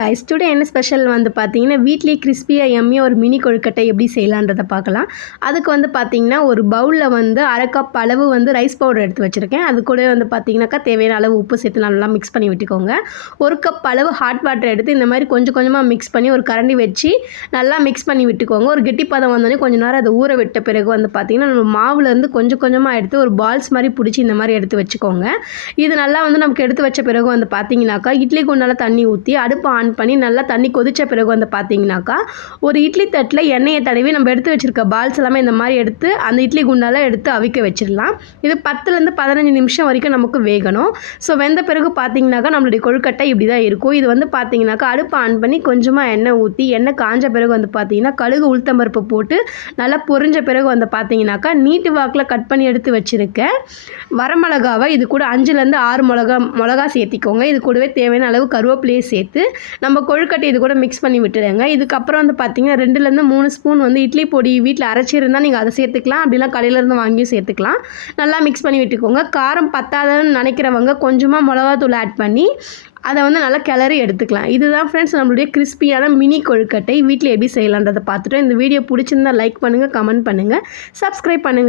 Guys today என்ன special வந்து பார்த்தீங்கன்னா வீட்லேயே கிறிஸ்பியாக எம்மியாக ஒரு மினி கொழுக்கட்டை எப்படி செய்யலான்றதை பார்க்கலாம். அதுக்கு வந்து பார்த்தீங்கன்னா ஒரு பவுலில் வந்து 1/2 கப் அளவு வந்து ரைஸ் பவுடர் எடுத்து வச்சுருக்கேன். அது கூட வந்து பார்த்தீங்கன்னாக்கா தேவையான அளவு உப்பு சேர்த்து நல்லா மிக்ஸ் பண்ணி விட்டுக்கோங்க. 1 கப் அளவு ஹாட் வாட்டர் எடுத்து இந்த மாதிரி கொஞ்சம் கொஞ்சமாக மிக்ஸ் பண்ணி ஒரு கரண்டி வச்சு நல்லா மிக்ஸ் பண்ணி விட்டுக்கோங்க. ஒரு கெட்டிப்பதம் வந்தோடனே கொஞ்சம் நேரம் அதை ஊற விட்ட பிறகு வந்து பார்த்தீங்கன்னா நம்ம மாவுலேருந்து கொஞ்சம் கொஞ்சமாக எடுத்து ஒரு பால்ஸ் மாதிரி பிடிச்சி இந்த மாதிரி எடுத்து வச்சுக்கோங்க. இது நல்லா வந்து நமக்கு எடுத்து வச்ச பிறகு வந்து பார்த்தீங்கன்னாக்கா இட்லி குண்டால தண்ணி ஊற்றி அடுப்பு ஆன் பண்ணி நல்லா தண்ணி கொதிச்ச பிறகு வந்து பார்த்தீங்கன்னாக்கா ஒரு இட்லி தட்டில் எண்ணெயை தடவி நம்ம எடுத்து வச்சிருக்க பால்ஸ் எல்லாமே இந்த மாதிரி எடுத்து அந்த இட்லி குண்டால எடுத்து அவிக்க வச்சிடலாம். இது 10லேருந்து 15 நிமிஷம் வரைக்கும் நமக்கு வேகணும். ஸோ வெந்த பிறகு பார்த்தீங்கன்னாக்கா நம்மளுடைய கொழுக்கட்டை இப்படி தான் இருக்கும். இது வந்து பார்த்தீங்கன்னாக்கா அடுப்பு ஆன் பண்ணி கொஞ்சமாக எண்ணெய் ஊற்றி எண்ணெய் காஞ்ச பிறகு வந்து பார்த்தீங்கன்னா கடுகு உளுத்தம்பருப்பு போட்டு நல்லா பொரிஞ்ச பிறகு வந்து பார்த்தீங்கன்னாக்கா நீட்டு வாக்கில் கட் பண்ணி எடுத்து வச்சுருக்கேன் வரமிளகாவை இது கூட 5லேருந்து 6 மிளகா சேர்த்திக்கோங்க. இது கூடவே தேவையான அளவு கருவேப்பிலையை சேர்த்து நம்ம கொழுக்கட்டை இது கூட மிக்ஸ் பண்ணி விட்டுடுங்க. இதுக்கப்புறம் வந்து பார்த்தீங்கன்னா 2லேருந்து 3 ஸ்பூன் வந்து இட்லி பொடி வீட்டில் அரைச்சிருந்தால் நீங்கள் அதை சேர்த்துக்கலாம். அப்படிலாம் கடையிலேருந்து வாங்கியும் சேர்த்துக்கலாம். நல்லா மிக்ஸ் பண்ணி விட்டுக்கோங்க. காரம் பத்தாதுன்னு நினைக்கிறவங்க கொஞ்சமாக மிளகாத்தூள் ஆட் பண்ணி அதை வந்து நல்லா கிளறி எடுத்துக்கலாம். இதுதான் ஃப்ரெண்ட்ஸ் நம்மளுடைய கிறிஸ்பியான மினி கொழுக்கட்டை வீட்டில் எப்படி செய்யலான்றதை பார்த்துட்டோம். இந்த வீடியோ பிடிச்சிருந்தா லைக் பண்ணுங்கள், கமெண்ட் பண்ணுங்கள், சப்ஸ்கிரைப் பண்ணுங்கள்.